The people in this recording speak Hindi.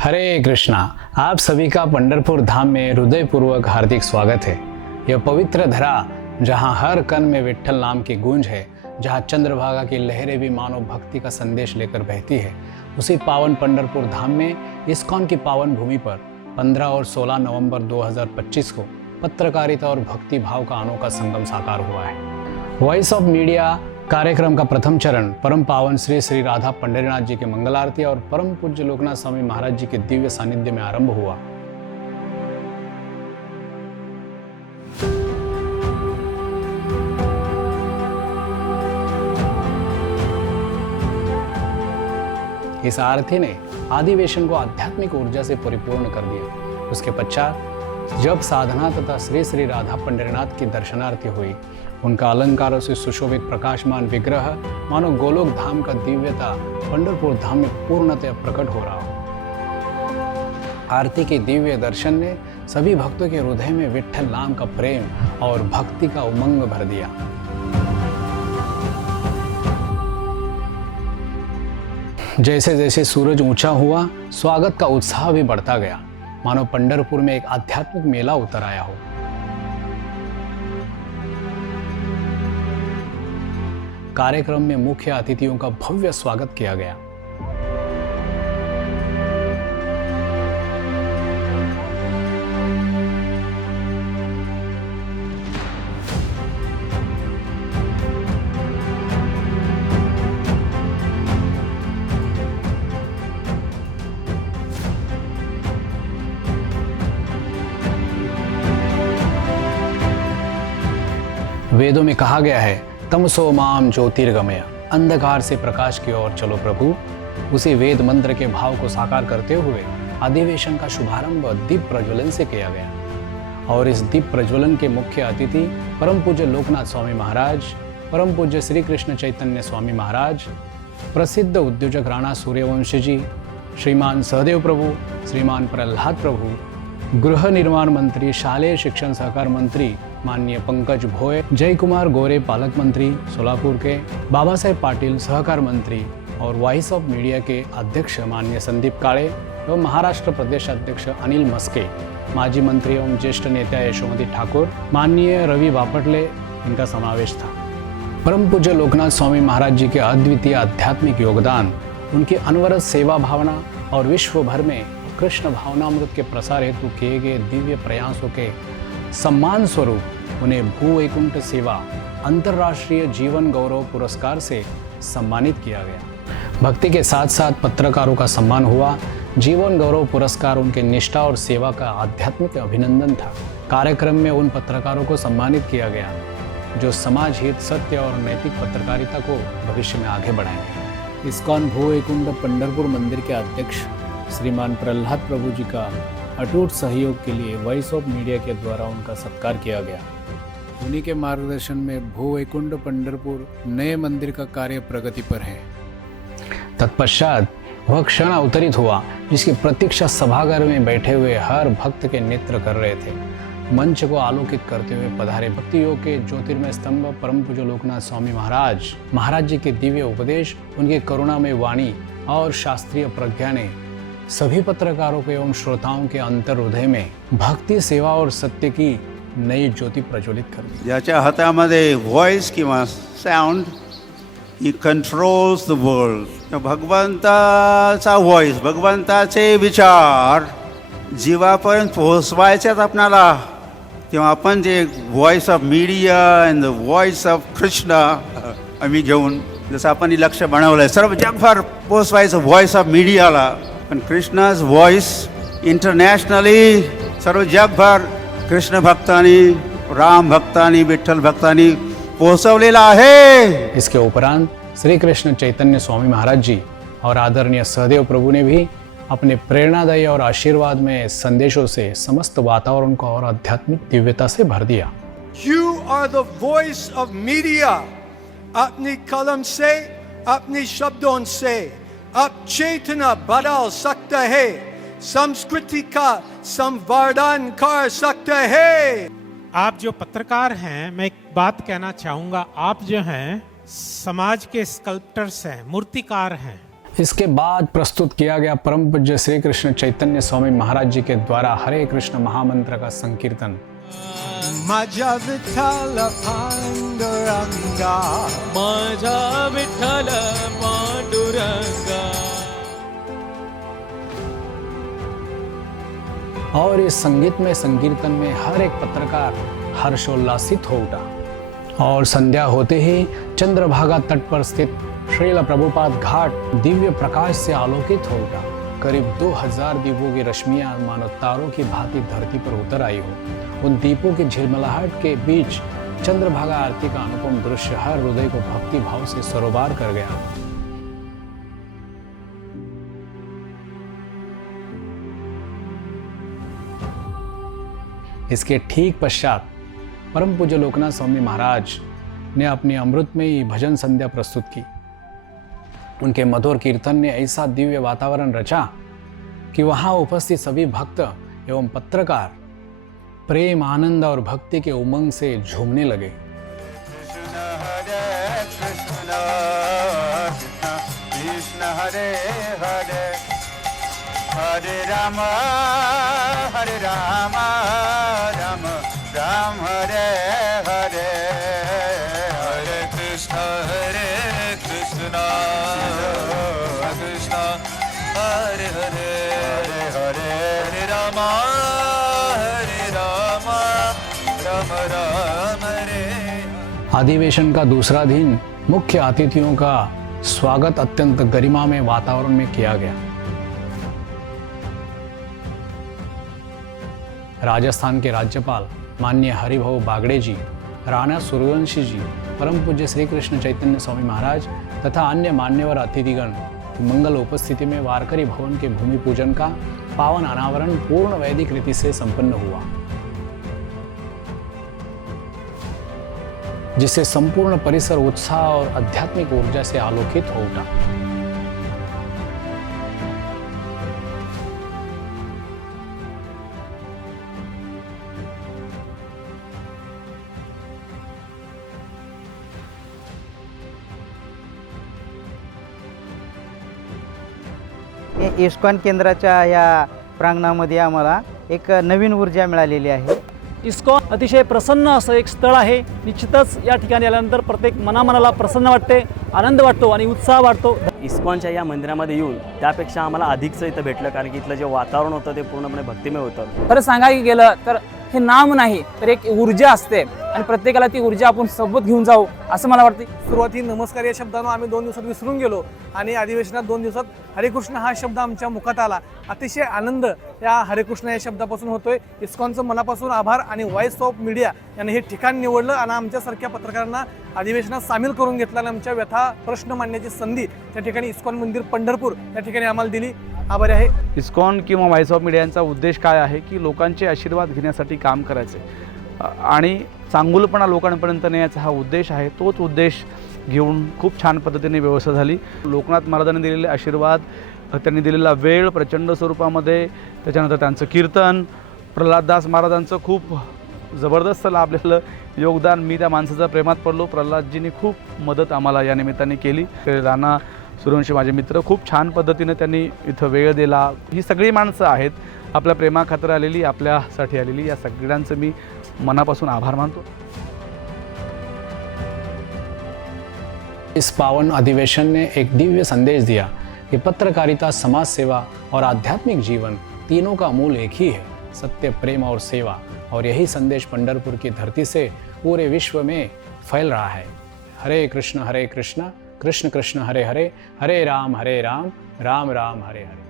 हरे कृष्णा। आप सभी का पंढरपुर धाम में हृदयपूर्वक हार्दिक स्वागत है। यह पवित्र धरा जहां हर कण में विट्ठल नाम की गूंज है, जहां चंद्रभागा की लहरें भी मानव भक्ति का संदेश लेकर बहती है, उसी पावन पंढरपुर धाम में इस्कॉन की पावन भूमि पर 15 और 16 नवंबर 2025 को पत्रकारिता और भक्ति भाव का अनोखा संगम साकार हुआ है। वॉइस ऑफ मीडिया कार्यक्रम का प्रथम चरण परम पावन श्री श्री राधा पंढरीनाथ जी के मंगल आरती और परम पूज्य लोकनाथ स्वामी महाराज जी के दिव्य सानिध्य में आरंभ हुआ। इस आरती ने अधिवेशन को आध्यात्मिक ऊर्जा से परिपूर्ण कर दिया। उसके पश्चात जब साधना तथा श्री श्री राधा पंढरीनाथ की दर्शनार्थी हुई, उनका अलंकारों से सुशोभित प्रकाशमान विग्रह मानो गोलोक धाम का दिव्यता पंढरपुर धाम में पूर्णतः प्रकट हो रहा हो। आरती के दिव्य दर्शन ने सभी भक्तों के हृदय में विट्ठल नाम का प्रेम और भक्ति का उमंग भर दिया। जैसे जैसे सूरज ऊंचा हुआ, स्वागत का उत्साह भी बढ़ता गया, मानो पंढरपुर में एक आध्यात्मिक मेला उतर आया हो। कार्यक्रम में मुख्य अतिथियों का भव्य स्वागत किया गया। वेदों में कहा गया है, तमसो माम ज्योतिर्गमय, अंधकार से प्रकाश की ओर चलो प्रभु। उसी वेद मंत्र के भाव को साकार करते हुए अधिवेशन का शुभारंभ दीप प्रज्वलन से किया गया और इस दीप प्रज्वलन के मुख्य अतिथि परम पूज्य लोकनाथ स्वामी महाराज, परम पूज्य श्री कृष्ण चैतन्य स्वामी महाराज, प्रसिद्ध उद्योजक राणा सूर्यवंशी जी, श्रीमान सहदेव प्रभु, श्रीमान प्रहलाद प्रभु, गृह निर्माण मंत्री, शालेय शिक्षण सहकार मंत्री माननीय पंकज भोय, जय कुमार गोरे पालक मंत्री सोलापुर के, बाबा साहेब पाटिल सहकार मंत्री और वॉइस ऑफ मीडिया के अध्यक्ष माननीय संदीप काळे एवं महाराष्ट्र प्रदेश अध्यक्ष अनिल मस्के, माजी मंत्री एवं ज्येष्ठ नेता यशोमती ठाकुर, माननीय रवि बापटले, इनका समावेश था। परम पूज्य लोकनाथ स्वामी महाराज जी के अद्वितीय आध्यात्मिक योगदान, उनकी अनवरत सेवा भावना और विश्व भर में कृष्ण भावनामृत के प्रसार हेतु किए गए दिव्य प्रयासों के सम्मान स्वरूप उन्हें भू वैकुंठ सेवा अंतर्राष्ट्रीय जीवन गौरव पुरस्कार से सम्मानित किया गया। भक्ति के साथ साथ पत्रकारों का सम्मान हुआ। जीवन गौरव पुरस्कार उनके निष्ठा और सेवा का आध्यात्मिक अभिनंदन था। कार्यक्रम में उन पत्रकारों को सम्मानित किया गया जो समाज हित, सत्य और नैतिक पत्रकारिता को भविष्य में आगे बढ़ाएंगे। इस्कॉन भू वैकुंठ पंढरपुर मंदिर के अध्यक्ष श्रीमान प्रहलाद प्रभु जी का अटूट सहयोग के लिए वॉइस ऑफ मीडिया के द्वारा उनका सत्कार किया गया। उन्हीं के मार्गदर्शन में भू वैकुंठ पंढरपुर नए मंदिर का कार्य प्रगति पर है। तत्पश्चात वह क्षण अवतरित हुआ जिसकी प्रतीक्षा सभागार में बैठे हुए हर भक्त के नेत्र कर रहे थे। मंच को आलोकित करते हुए पधारे भक्ति योग के ज्योतिर्मय स्तंभ परम पूज्य लोकनाथ स्वामी महाराज जी के दिव्य उपदेश, उनकी करुणामय वाणी और शास्त्रीय प्रज्ञा ने सभी पत्रकारों के एवं श्रोताओं के अंतर हृदय में भक्ति, सेवा और सत्य की नई ज्योति प्रज्वलित कर दी। ज्याच्या हातामध्ये व्हॉइस किंवा साऊंड ही कंट्रोल्स द वर्ल्ड। भगवंताचा व्हॉइस, भगवंताचे विचार जीवापर्यंत पोहोचवायच्यात आपणाला, तेव्हा आपण जे voice of media and the voice of Krishna आम्ही घेऊन जसं आपण लक्ष बनवलंय सर्व जगभर पोहोचवायचं व्हॉइस ऑफ मीडियाला, पण कृष्णाज व्हॉइस इंटरनॅशनली सर्व जगभर कृष्ण भक्तांनी, राम भक्तांनी, विठ्ठल भक्तांनी पोहोचवलेला आहे। इसके उपरांत श्री कृष्ण चैतन्य स्वामी महाराज जी और आदरणीय सहदेव प्रभु ने भी अपने प्रेरणादायी और आशीर्वाद में संदेशों से समस्त वातावरण को और आध्यात्मिक दिव्यता से भर दिया। You are the voice of media। अपनी कलम से, अपनी शब्दों से आप चेतना बदल सकते हैं, संस्कृति का संवर्धन कर सकते हैं। आप जो पत्रकार हैं, मैं एक बात कहना चाहूंगा, आप जो हैं समाज के स्कल्प्टर्स हैं, मूर्तिकार हैं। इसके बाद प्रस्तुत किया गया परम पूज्य श्री कृष्ण चैतन्य स्वामी महाराज जी के द्वारा हरे कृष्ण महामंत्र का संकीर्तन। माझ्या विठ्ठल पांडुरंगा, माझा विठ्ठल पांडुरंगा। और इस संगीतमय संकीर्तन में हर एक पत्रकार हर्षोल्लासित हो उठा और संध्या होते ही चंद्रभागा तट पर स्थित श्रील प्रभुपाद घाट दिव्य प्रकाश से आलोकित हो उठा। करीब 2000 दीपों की रश्मियां मानो तारों की भांति धरती पर उतर आई हो। उन दीपों की झिलमिलाहट के बीच चंद्रभागा आरती का अनुपम दृश्य हर हृदय को भक्ति भाव से सरोबार कर गया। इसके ठीक पश्चात परम पूज्य लोकनाथ स्वामी महाराज ने अपनी अमृतमयी भजन संध्या प्रस्तुत की। उनके मधुर कीर्तन ने ऐसा दिव्य वातावरण रचा कि वहां उपस्थित सभी भक्त एवं पत्रकार प्रेम, आनंद और भक्ति के उमंग से झूमने लगे। कृष्ण हरे कृष्ण कृष्ण हरे हरे, हरे राम राम राम हरे हरे, हरे कृष्ण कृष्ण हरे हरे, हरे हरे राम राम राम हरे। अधिवेशन का दूसरा दिन मुख्य अतिथियों का स्वागत अत्यंत गरिमामय वातावरण में किया गया। राजस्थान के राज्यपाल माननीय हरिभाऊ बागड़े जी, राणा सूर्यवंशी जी, परम पूज्य श्री कृष्ण चैतन्य स्वामी महाराज तथा अन्य मान्यवर अतिथिगण की मंगल उपस्थिति में वारकरी भवन के भूमि पूजन का पावन अनावरण पूर्ण वैदिक रीति से संपन्न हुआ, जिससे संपूर्ण परिसर उत्साह और आध्यात्मिक ऊर्जा से आलोकित हो उठा। इस्कॉन केंद्राच्या या प्रांगणामध्ये आम्हाला एक नवीन ऊर्जा मिळालेली आहे। इस्कॉन अतिशय प्रसन्न असं एक स्थळ आहे। निश्चितच या ठिकाणी आल्यानंतर प्रत्येक मनाला प्रसन्न वाटते, आनंद वाटतो आणि उत्साह वाटतो। इस्कॉनच्या या मंदिरामध्ये येऊन त्यापेक्षा आम्हाला अधिकचं इथं भेटलं, कारण की इथलं जे वातावरण होतं ते पूर्णपणे भक्तिमय होतं। खरं सांगायला गेलं तर हे नाम नाही तर एक ऊर्जा असते आणि प्रत्येकाला ती ऊर्जा आपण सोबत घेऊन जाऊ असं मला वाटतं। सुरुवाती नमस्कार या शब्दानं आम्ही 2 दिवसात विसरून गेलो आणि अधिवेशनात 2 दिवसात हरेकृष्ण हा शब्द आमच्या मुखात आला। अतिशय आनंद या हरेकृष्ण या शब्दापासून होतोय। इस्कॉनचं मनापासून आभार आणि व्हॉइस ऑफ मीडिया यांनी हे ठिकाण निवडलं आणि आमच्यासारख्या पत्रकारांना अधिवेशनात सामील करून घेतलं आणि आमच्या व्यथा प्रश्न मांडण्याची संधी त्या ठिकाणी इस्कॉन मंदिर पंढरपूर या ठिकाणी आम्हाला दिली। आभारी आहे। इस्कॉन किंवा व्हॉइस ऑफ मीडियाचा उद्देश काय आहे की लोकांचे आशीर्वाद घेण्यासाठी काम करायचे आणि चांगुलपणा लोकांपर्यंत नेण्याचा हा उद्देश आहे। तोच उद्देश घेऊन खूप छान पद्धतीने व्यवस्था झाली। लोकनाथ महाराजांनी दिलेले आशीर्वाद, त्यांनी दिलेला वेळ प्रचंड स्वरूपामध्ये, त्याच्यानंतर त्यांचं कीर्तन, प्रल्हाददास महाराजांचं खूप जबरदस्त लाभलेलं योगदान, मी त्या माणसाच्या प्रेमात पडलो। प्रल्हादजींनी खूप मदत आम्हाला या निमित्ताने केली। राणा सूर्यवंशी माझे मित्र खूप छान पद्धतीने त्यांनी इथं वेळ दिला। ही सगळी माणसं आहेत आपल्या प्रेमाखातर आलेली, आपल्यासाठी आलेली, या सगळ्यांचं मी मनापासून आभार मानतो। इस पावन अधिवेशन ने एक दिव्य संदेश दिया कि पत्रकारिता, समाज सेवा और आध्यात्मिक जीवन तीनों का मूल एक ही है, सत्य, प्रेम और सेवा। और यही संदेश पंढरपुर की धरती से पूरे विश्व में फैल रहा है। हरे कृष्ण कृष्ण कृष्ण हरे हरे, हरे राम राम राम राम हरे हरे।